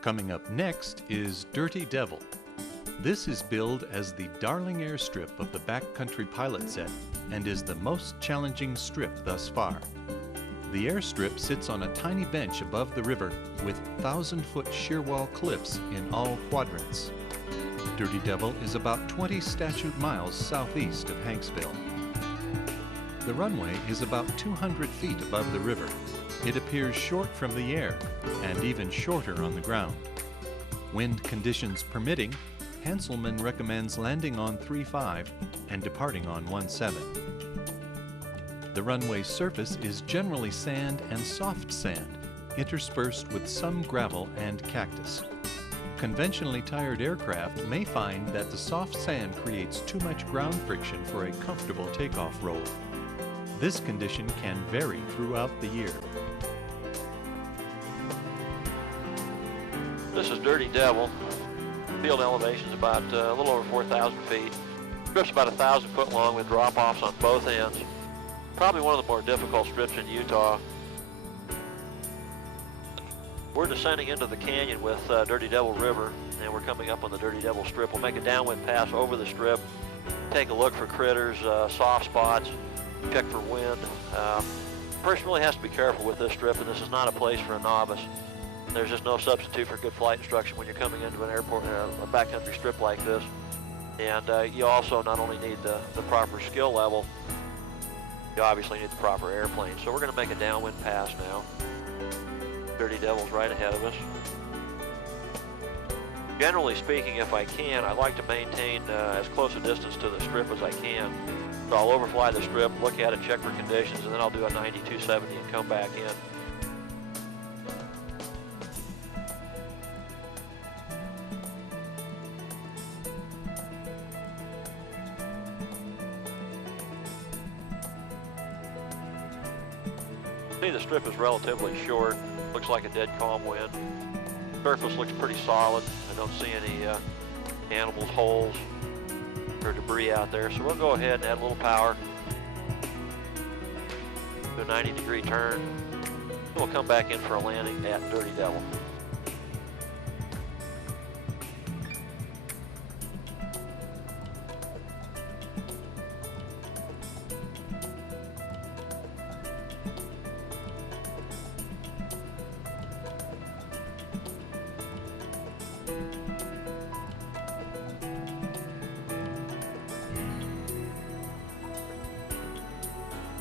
Coming up next is Dirty Devil. This is billed as the darling airstrip of the backcountry pilot set and is the most challenging strip thus far. The airstrip sits on a tiny bench above the river with 1,000-foot shear wall cliffs in all quadrants. Dirty Devil is about 20 statute miles southeast of Hanksville. The runway is about 200 feet above the river. It appears short from the air and even shorter on the ground. Wind conditions permitting, Hanselman recommends landing on 3-5 and departing on 1-7. The runway surface is generally sand and soft sand, interspersed with some gravel and cactus. Conventionally tired aircraft may find that the soft sand creates too much ground friction for a comfortable takeoff roll. This condition can vary throughout the year. This is Dirty Devil. Field elevation is about a little over 4,000 feet. Strip's about 1,000 foot long with drop-offs on both ends. Probably one of the more difficult strips in Utah. We're descending into the canyon with Dirty Devil River, and we're coming up on the Dirty Devil Strip. We'll make a downwind pass over the strip, take a look for critters, soft spots, check for wind. Person really has to be careful with this strip, and this is not a place for a novice. There's just no substitute for good flight instruction when you're coming into an airport, a backcountry strip like this. And you also not only need the proper skill level, you obviously need the proper airplane. So we're going to make a downwind pass now. Dirty Devil's right ahead of us. Generally speaking, if I can, I like to maintain as close a distance to the strip as I can. So I'll overfly the strip, look at it, check for conditions, and then I'll do a 90-270 and come back in. See, the strip is relatively short. Looks like a dead calm wind. Surface looks pretty solid. I don't see any animals, holes, or debris out there. So we'll go ahead and add a little power. Do a 90-degree turn. And we'll come back in for a landing at Dirty Devil.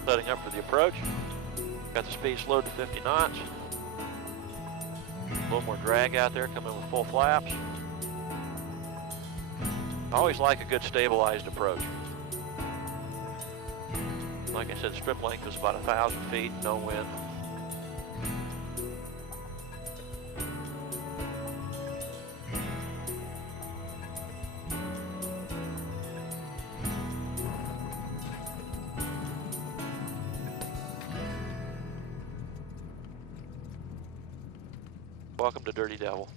Setting up for the approach. Got the speed slowed to 50 knots. A little more drag out there, coming with full flaps. I always like a good stabilized approach. Like I said, strip length is about 1,000 feet, no wind. Welcome to Dirty Devil.